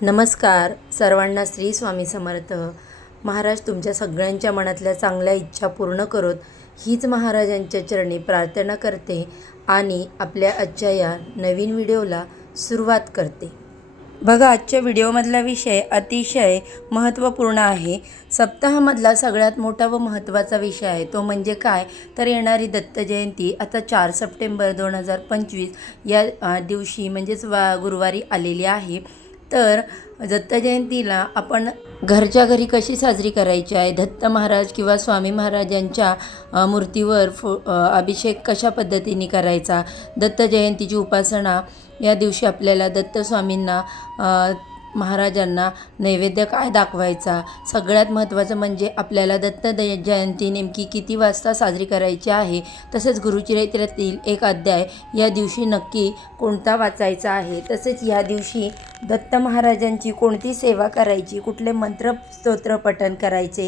नमस्कार सर्वांना. श्री स्वामी समर्थ. महाराज तुमच्या सगळ्यांच्या मनातल्या चांगल्या इच्छा पूर्ण करोत हीच महाराजांच्या चरणी प्रार्थना करते आणि आपल्या आजच्या या नवीन व्हिडिओला सुरुवात करते. बघा, आजच्या व्हिडिओमधला विषय अतिशय महत्त्वपूर्ण आहे. सप्ताहामधला सगळ्यात मोठा व महत्त्वाचा विषय आहे. तो म्हणजे काय तर येणारी दत्त जयंती आता 4 सप्टेंबर 2025 या दिवशी म्हणजेच गुरुवारी आलेली आहे. तर दत्त जयंतीला आपण घरच्या घरी कशी साजरी करायची आहे, दत्त महाराज किंवा स्वामी महाराजांच्या मूर्तीवर अभिषेक कशा पद्धतीने करायचा, दत्त जयंतीची उपासना या दिवशी आपल्याला दत्त स्वामींना महाराजांना नैवेद्य काय दाखवायचा, सगळ्यात महत्त्वाचं म्हणजे आपल्याला दत्त जयंती नेमकी किती वाजता साजरी करायची आहे, तसेच गुरुचरित्रातील एक अध्याय या दिवशी नक्की कोणता वाचायचा आहे, तसेच या दिवशी दत्त महाराजांची कोणती सेवा करायची, कुठले मंत्र स्तोत्र पठण करायचे,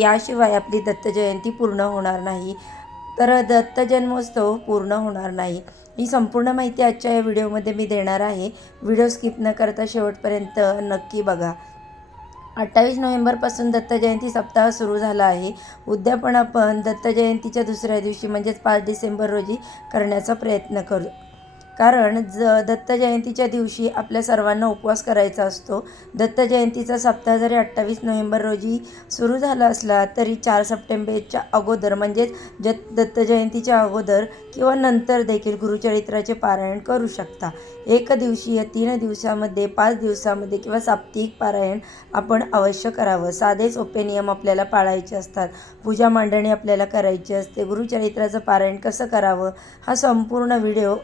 याशिवाय आपली दत्त जयंती पूर्ण होणार नाही, तर दत्त जन्मोत्सव पूर्ण होणार नाही. ही संपूर्ण माहिती आजच्या या व्हिडिओमध्ये मी देणार आहे. व्हिडिओ स्किप न करता शेवटपर्यंत नक्की बघा. 28 नोव्हेंबरपासून दत्त जयंती सप्ताह सुरू झाला आहे. उद्यापन आपण दत्त जयंतीच्या दुसऱ्या दिवशी म्हणजेच 5 डिसेंबर रोजी करण्याचा प्रयत्न करू. कारण दत्त जयंतीच्या दिवशी आपल्या सर्वांना उपवास करायचा असतो. दत्त जयंतीचा सप्ताह जरी 28 नोव्हेंबर रोजी सुरू झाला असला तरी 4 सप्टेंबरच्या अगोदर म्हणजेच दत्त जयंतीच्या अगोदर किंवा नंतर देखील गुरुचरित्राचे पारायण करू शकता. एक दिवशीय, 3 दिवसामध्ये, 5 दिवसामध्ये किंवा साप्ताहिक पारायण आपण अवश्य करावं. साधे सोपे नियम आपल्याला पाळायचे असतात. पूजा मांडणी आपल्याला करायची असते. गुरुचरित्राचं पारायण कसं करावं हा संपूर्ण व्हिडिओ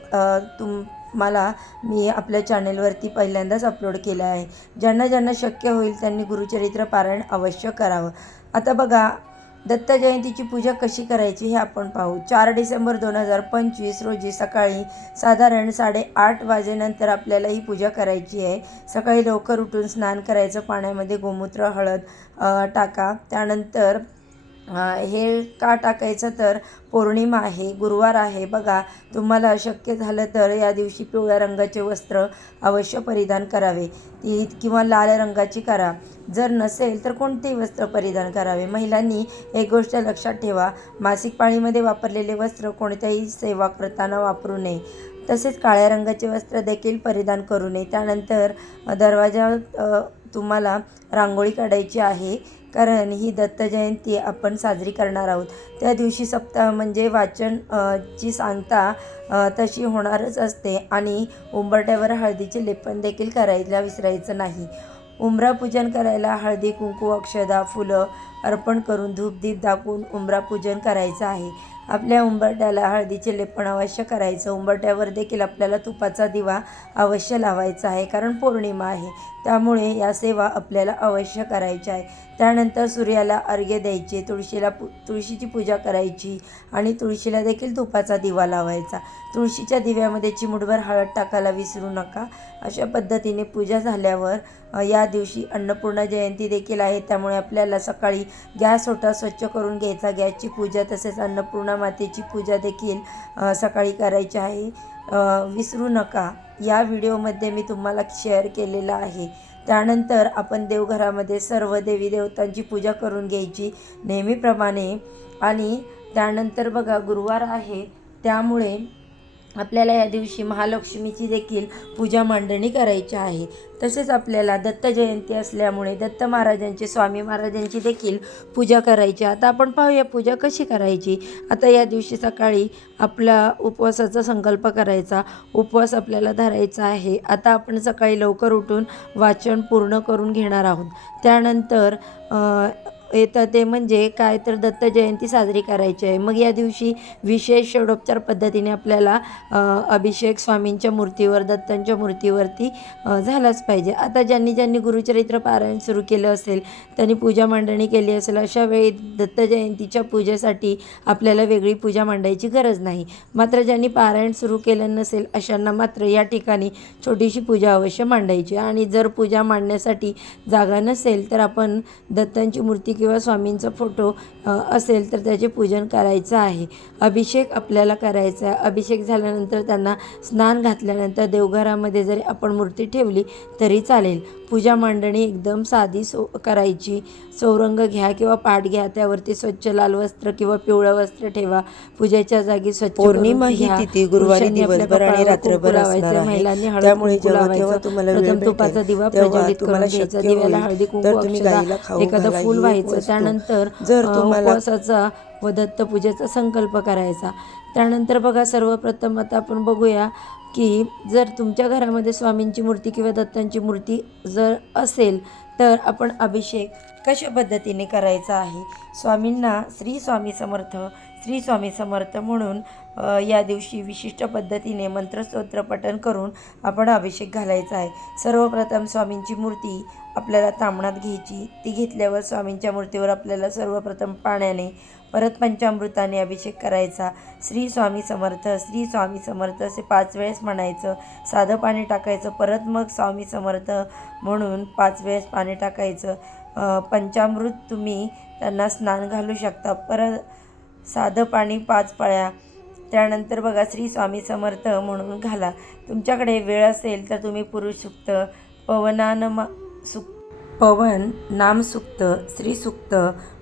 मला मी आपल्या चॅनेलवरती पहिल्यांदाच अपलोड केला आहे. ज्यांना ज्यांना शक्य होईल त्यांनी गुरुचरित्र पारायण अवश्य करावं. आता बघा, दत्त जयंतीची पूजा कशी करायची हे आपण पाहू. 4 डिसेंबर 2025 रोजी सकाळी साधारण 8:30 वाजेनंतर आपल्याला ही पूजा करायची आहे. सकाळी लवकर उठून स्नान करायचं. पाण्यामध्ये गोमूत्र, हळद टाका. त्यानंतर हे का टाकायचं तर पौर्णिमा आहे, गुरुवार आहे. बघा, तुम्हाला शक्य झालं तर या दिवशी पिवळ्या रंगाचे वस्त्र अवश्य परिधान करावे किंवा लाल रंगाची करा. जर नसेल तर कोणतेही वस्त्र परिधान करावे. महिलांनी एक गोष्ट लक्षात ठेवा, मासिक पाळीमध्ये वापरलेले वस्त्र कोणत्याही सेवा करताना वापरू नये. तसेच काळ्या रंगाचे वस्त्र देखील परिधान करू नये. त्यानंतर दरवाजात तुम्हाला रांगोळी काढायची आहे. कारण ही दत्त जयंती आपण साजरी करणार आहोत. त्या दिवशी सप्ताह म्हणजे वाचन ची सांगता तशी होणारच असते आणि उंबरठ्यावर हळदीचे लेपन देखील करायला विसरायचं नाही. उंबरा पूजन करायला हळदी, कुंकू, अक्षदा, फुलं अर्पण करून धूपदीप दाखवून उंबरा पूजन करायचं आहे. आपल्या उंबरठ्याला हळदीचे लेपन अवश्य करायचं. उंबरठ्यावर देखील आपल्याला तुपाचा दिवा अवश्य लावायचा आहे. कारण पौर्णिमा आहे, त्यामुळे या सेवा आपल्याला अवश्य करायच्या आहे. त्यानंतर सूर्याला अर्घ्य द्यायचे, तुळशीची पूजा करायची आणि तुळशीला देखील तुपाचा दिवा लावायचा. तुळशीच्या दिव्यामध्ये चिमूटभर हळद टाकायला विसरू नका. अशा पद्धतीने पूजा झाल्यावर या दिवशी अन्नपूर्णा जयंती देखील आहे, त्यामुळे आपल्याला सकाळी गॅस ओटा स्वच्छ करून घ्यायचा. गॅसची पूजा तसेच अन्नपूर्णा मातेची पूजा देखील सकाळी करायची आहे. विसरू नका. या व्हिडिओमध्ये मी तुम्हाला शेअर केलेला आहे. त्यानंतर आपण देवघरामध्ये सर्व देवी देवतांची पूजा करून घ्यायची नेहमीप्रमाणे. आणि त्यानंतर बघा, गुरुवार आहे त्यामुळे आपल्याला या दिवशी महालक्ष्मीची देखील पूजा मांडणी करायची आहे. तसेच आपल्याला दत्त जयंती असल्यामुळे दत्त महाराजांची, स्वामी महाराजांची देखील पूजा करायची. आता आपण पाहूया पूजा कशी करायची. आता या दिवशी सकाळी आपला उपवासाचा संकल्प करायचा. उपवास आपल्याला धरायचा आहे. आता आपण सकाळी लवकर उठून वाचन पूर्ण करून घेणार आहोत. त्यानंतर येतं ते म्हणजे काय तर दत्त जयंती साजरी करायची आहे. मग या दिवशी विशेष षडोपचार पद्धतीने आपल्याला अभिषेक स्वामींच्या मूर्तीवर, दत्तांच्या मूर्तीवरती झालाच पाहिजे. आता ज्यांनी ज्यांनी गुरुचरित्र पारायण सुरू केलं असेल, त्यांनी पूजा मांडणी केली असेल, अशा वेळी दत्त जयंतीच्या पूजेसाठी आपल्याला वेगळी पूजा मांडायची गरज नाही. मात्र ज्यांनी पारायण सुरू केलं नसेल अशांना मात्र या ठिकाणी छोटीशी पूजा अवश्य मांडायची. आणि जर पूजा मांडण्यासाठी जागा नसेल तर आपण दत्तांची मूर्ती किंवा स्वामींचा फोटो असेल तर त्याचे पूजन करायचं आहे. अभिषेक आपल्याला करायचा आहे. अभिषेक झाल्यानंतर त्यांना स्नान घातल्यानंतर देवघरामध्ये जरी आपण मूर्ती ठेवली तरी चालेल. पूजा मांडणी एकदम साधी करायची. चौरंग घ्या किंवा पाट घ्या, त्यावरती स्वच्छ लाल वस्त्र किंवा पिवळं वस्त्र ठेवा. पूजेच्या जागी स्वच्छ पौर्णिमा ही तिथी गुरुवारी दिवसभर आणि रात्रभर असणार आहे. महिलांनी हळद त्यामुळे कुंकू जेव्हा लावायचं. तुम्हाला वेळ प्रथम भेटेल तुपाचा दिवा तेव्हा प्रज्वलित करून तुम्हाला घ्यायचा. शक्य दिव्याला होईल हळदी तर कुंकू तुम्ही अक्षता गाईला खाऊ एखादं घाला. फूल ही एक व्हायचं. वस्तू त्यानंतर जर तुम्हाला उपवासाचा व दत्तपूजेचा संकल्प करायचा. त्यानंतर बघा, सर्वप्रथम आता आपण बघूया की जर तुमच्या घरामध्ये स्वामींची मूर्ती किंवा दत्तांची मूर्ती जर असेल तर आपण अभिषेक कशा पद्धतीने करायचा आहे. स्वामींना श्री स्वामी समर्थ, श्री स्वामी समर्थ म्हणून या दिवशी विशिष्ट पद्धतीने मंत्रस्तोत्र पठण करून आपण अभिषेक घालायचा आहे. सर्वप्रथम स्वामींची मूर्ती आपल्याला ताम्हणात घ्यायची. ती घेतल्यावर स्वामींच्या मूर्तीवर आपल्याला सर्वप्रथम पाण्याने, परत पंचामृताने अभिषेक करायचा. श्री स्वामी समर्थ, श्री स्वामी समर्थ असे 5 वेळेस म्हणायचं. साधं पाणी टाकायचं. परत मग स्वामी समर्थ म्हणून 5 वेळेस पाणी टाकायचं. पंचामृत तुम्ही त्यांना स्नान घालू शकता. परत साधं पाणी 5 पळ्या. त्यानंतर बघा, श्री स्वामी समर्थ म्हणून घाला. तुमच्याकडे वेळ असेल तर तुम्ही पुरुष सूक्त, पवन नाम सूक्त, श्री सूक्त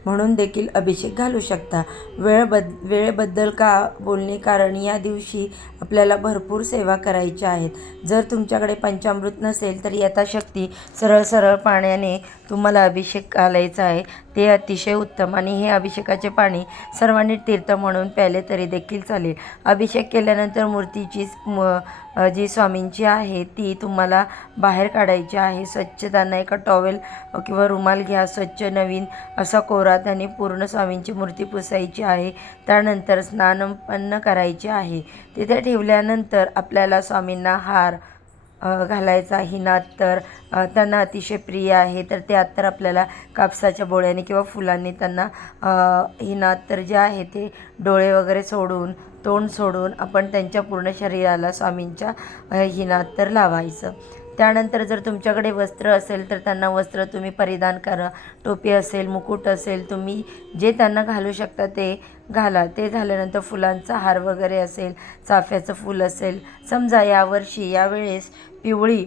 म्हणून देखील अभिषेक घालू शकता. वेळेबद्दल का बोलणे, कारण या दिवशी आपल्याला भरपूर सेवा करायच्या आहेत. जर तुमच्याकडे पंचामृत नसेल तर यथाशक्ती सरळ सरळ पाण्याने तुम्हाला अभिषेक घालायचा आहे. ते अतिशय उत्तम. आणि हे अभिषेकाचे पाणी सर्वांनी तीर्थ म्हणून प्याले तरी देखील चालेल. अभिषेक केल्यानंतर मूर्तीची जी स्वामींची आहे ती तुम्हाला बाहेर काढायची आहे. स्वच्छ त्यांना एका टॉवेल किंवा रुमाल घ्या. स्वच्छ नवीन असा कोरा त्याने पूर्ण स्वामींची मूर्ती पुसायची आहे. त्यानंतर स्नानपन्न करायचे आहे. तिथे ठेवल्यानंतर आपल्याला स्वामींना हार घालायचा. ही अत्तर त्यांना अतिशय प्रिय आहे, तर ते अत्तर आपल्याला कापसाच्या बोळ्याने किंवा फुलांनी त्यांना ही अत्तर जे आहे ते डोळे वगैरे सोडून, तोंड सोडून आपण त्यांच्या पूर्ण शरीराला स्वामींच्या ही अत्तर लावायचं. त्यानंतर जर तुमच्याकडे वस्त्र असेल तर त्यांना वस्त्र तुम्ही परिधान करा. टोपी असेल, मुकुट असेल, तुम्ही जे त्यांना घालू शकता ते घाला. ते झाल्यानंतर फुलांचा हार वगैरे असेल, चाफ्याचं फूल असेल, समजा यावेळेस पिवळी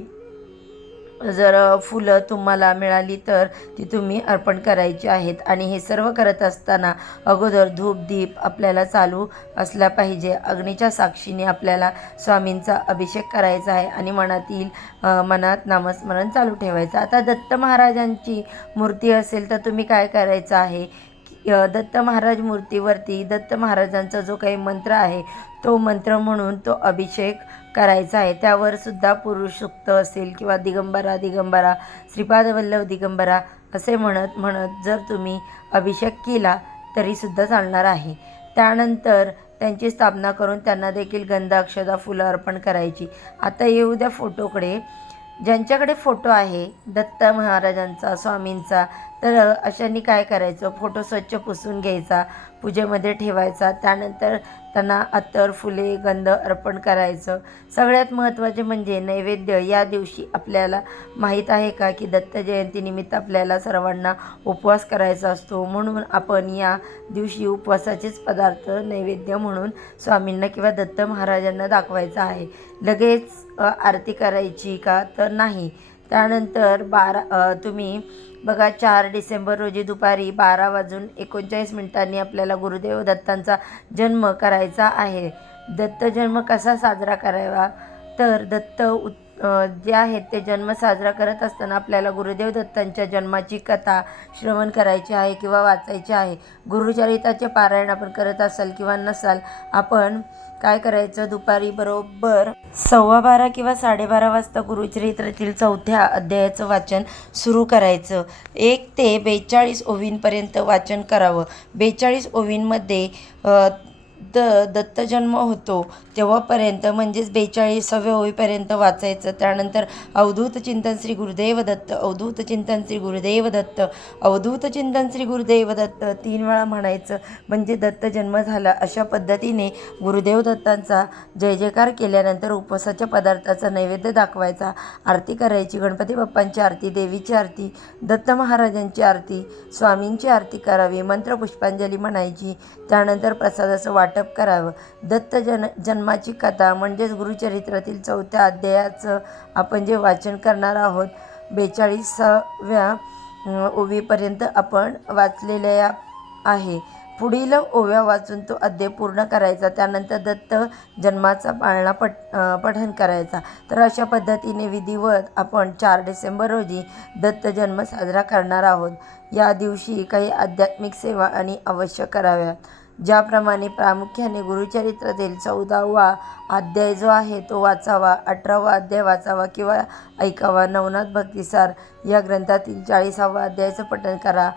जर फुलं तुम्हाला मिळाली तर ती तुम्ही अर्पण करायची आहेत. आणि हे सर्व करत असताना अगोदर धूप दीप आपल्याला चालू असला पाहिजे. अग्नीच्या साक्षीने आपल्याला स्वामींचा अभिषेक करायचा आहे आणि मनात नामस्मरण चालू ठेवायचं. आता दत्त महाराजांची मूर्ती असेल तर तुम्ही काय करायचं आहे, दत्त महाराज मूर्तीवरती दत्त महाराजांचा जो काही मंत्र आहे तो मंत्र म्हणून तो अभिषेक करायचा आहे. त्यावर सुद्धा पुरुष सूक्त असेल किंवा दिगंबरा श्रीपाद वल्लभ दिगंबरा असे म्हणत जर तुम्ही अभिषेक केला तरीसुद्धा चालणार आहे. त्यानंतर त्यांची स्थापना करून त्यांना देखील गंध, अक्षता, फुलं अर्पण करायची. आता येऊ द्या फोटोकडे. ज्यांच्याकडे फोटो आहे दत्त महाराजांचा, स्वामींचा, तर अशांनी काय करायचं, फोटो स्वच्छ पुसून घ्यायचा, पूजेमध्ये ठेवायचा. त्यानंतर त्यांना अत्तर, फुले, गंध अर्पण करायचं. सगळ्यात महत्त्वाचे म्हणजे नैवेद्य. या दिवशी आपल्याला माहीत आहे का की दत्त जयंतीनिमित्त आपल्याला सर्वांना उपवास करायचा असतो, म्हणून आपण या दिवशी उपवासाचेच पदार्थ नैवेद्य म्हणून स्वामींना किंवा दत्त महाराजांना दाखवायचं आहे. लगेच आरती करायची का तर नाही. त्यानंतर तुम्ही बघा 4 डिसेंबर रोजी दुपारी 12:39 आपल्याला गुरुदेव दत्तांचा जन्म करायचा आहे. दत्त जन्म कसा साजरा करावा, तर दत्त जे आहेत ते जन्म साजरा करत असताना आपल्याला गुरुदेव दत्तांच्या जन्माची कथा श्रवण करायची आहे किंवा वाचायची आहे. गुरुचरित्राचे पारायण आपण करत असाल किंवा नसाल, आपण काय करायचं, दुपारी बरोबर 12:15 किंवा 12:30 वाजता गुरुचरित्रातील 4थ्या अध्यायाचं वाचन सुरू करायचं. 1 ते 42 ओवींपर्यंत वाचन करावं. 42 ओवींमध्ये दत्तजन्म होतो तेव्हापर्यंत म्हणजेच 42व्या ओळीपर्यंत वाचायचं. त्यानंतर अवधूत चिंतन श्री गुरुदेव दत्त, अवधूत चिंतन श्री गुरुदेव दत्त, अवधूत चिंतन श्री गुरुदेव दत्त 3 वेळा म्हणायचं, म्हणजे दत्तजन्म झाला. अशा पद्धतीने गुरुदेव दत्तांचा जय जयकार केल्यानंतर उपवासाच्या पदार्थाचा नैवेद्य दाखवायचा, आरती करायची, गणपती बाप्पांची आरती, देवीची आरती, दत्त महाराजांची आरती, स्वामींची आरती करावी, मंत्र पुष्पांजली म्हणायची. त्यानंतर प्रसादाचं वाटप करावं. जन्माची कथा म्हणजेच गुरुचरित्रातील 4थ्या अध्यायाचं आपण जे वाचन करणार आहोत, 42व्या ओवीपर्यंत आपण वाचलेल्या आहे. पुढील ओव्या वाचून तो अध्याय पूर्ण करायचा. त्यानंतर दत्त जन्माचा पाळणा पठण करायचा. तर अशा पद्धतीने विधिवत आपण 4 डिसेंबर रोजी दत्त जन्म साजरा करणार आहोत. या दिवशी काही आध्यात्मिक सेवा आणि अवश्य कराव्या. ज्याप्रमाणे प्रामुख्याने गुरुचरित्रातील 14वा अध्याय जो आहे तो वाचावा, 18वा अध्याय वाचावा किंवा ऐकावा. नवनाथ भक्तिसार या ग्रंथातील 40वा अध्यायाचं पठण करा.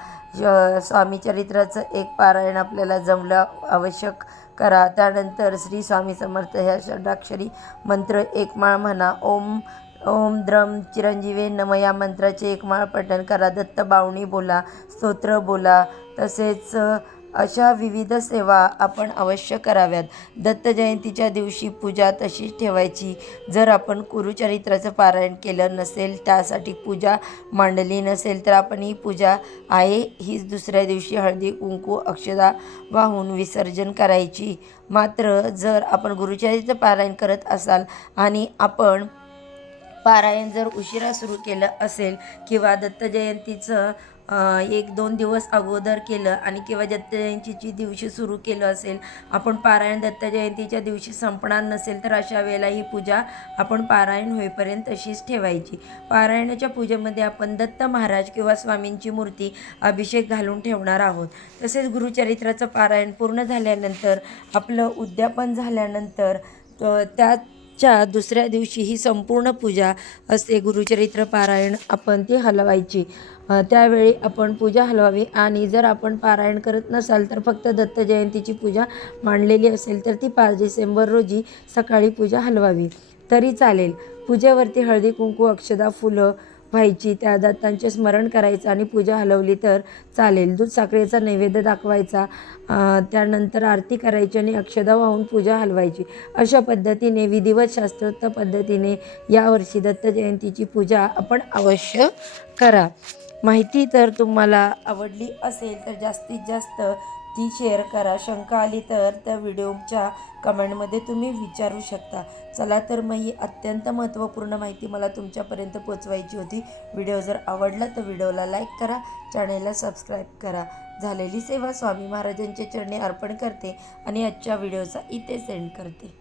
स्वामी चरित्राचं एक पारायण आपल्याला जमलं आवश्यक करा. त्यानंतर श्री स्वामी समर्थ ह्या षडाक्षरी मंत्र 1 माळ म्हणा. ओम द्रम चिरंजीवे नम या मंत्राचे 1 माळ पठण करा. दत्त बावणी बोला, स्तोत्र बोला. तसेच अशा विविध सेवा आपण अवश्य कराव्यात. दत्त जयंतीच्या दिवशी पूजा तशीच ठेवायची. जर आपण गुरुचरित्राचं पारायण केलं नसेल, त्यासाठी पूजा मांडली नसेल, तर आपण ही पूजा आहे हीच दुसऱ्या दिवशी हळदी कुंकू अक्षदा वाहून विसर्जन करायची. मात्र जर आपण गुरुचरित्र पारायण करत असाल आणि आपण पारायण जर उशिरा सुरू केलं असेल किंवा दत्त जयंतीचं 1-2 दिवस अगोदर केलं आणि किंवा दत्त जयंतीच्या दिवशी सुरू केलं असेल, आपण पारायण दत्त जयंतीच्या दिवशी संपणार नसेल, तर अशा वेळेला ही पूजा आपण पारायण होईपर्यंत तशीच ठेवायची. पारायणाच्या पूजेमध्ये आपण दत्त महाराज किंवा स्वामींची मूर्ती अभिषेक घालून ठेवणार आहोत. तसेच गुरुचरित्राचं पारायण पूर्ण झाल्यानंतर आपलं उद्यापन झाल्यानंतर त्याच्या दुसऱ्या दिवशी ही संपूर्ण पूजा असते. गुरुचरित्र पारायण आपण ती हलवायची. त्यावेळी आपण पूजा हलवावी. आणि जर आपण पारायण करत नसाल तर फक्त दत्त जयंतीची पूजा मांडलेली असेल तर ती 5 डिसेंबर रोजी सकाळी पूजा हलवावी तरी चालेल. पूजेवरती हळदी कुंकू अक्षदा फुलं व्हायची, त्या दत्तांचे स्मरण करायचं आणि पूजा हलवली तर चालेल. दूध साखरेचा नैवेद्य दाखवायचा, त्यानंतर आरती करायची आणि अक्षदा वाहून पूजा हलवायची. अशा पद्धतीने विधिवत शास्त्रोक्त पद्धतीने यावर्षी दत्त जयंतीची पूजा आपण अवश्य करा. माहिती तर तुम्हाला आवडली असेल तर जास्तीत जास्त ती शेअर करा. शंका आली तर त्या व्हिडिओच्या कमेंटमध्ये तुम्ही विचारू शकता. चला तर मग ही अत्यंत महत्त्वपूर्ण माहिती मला तुमच्यापर्यंत पोचवायची होती. व्हिडिओ जर आवडला तर व्हिडिओला लाईक करा, चॅनेलला सबस्क्राईब करा. झालेली सेवा स्वामी महाराजांच्या चरणी अर्पण करते आणि आजच्या व्हिडिओचा इथे सेंड करते.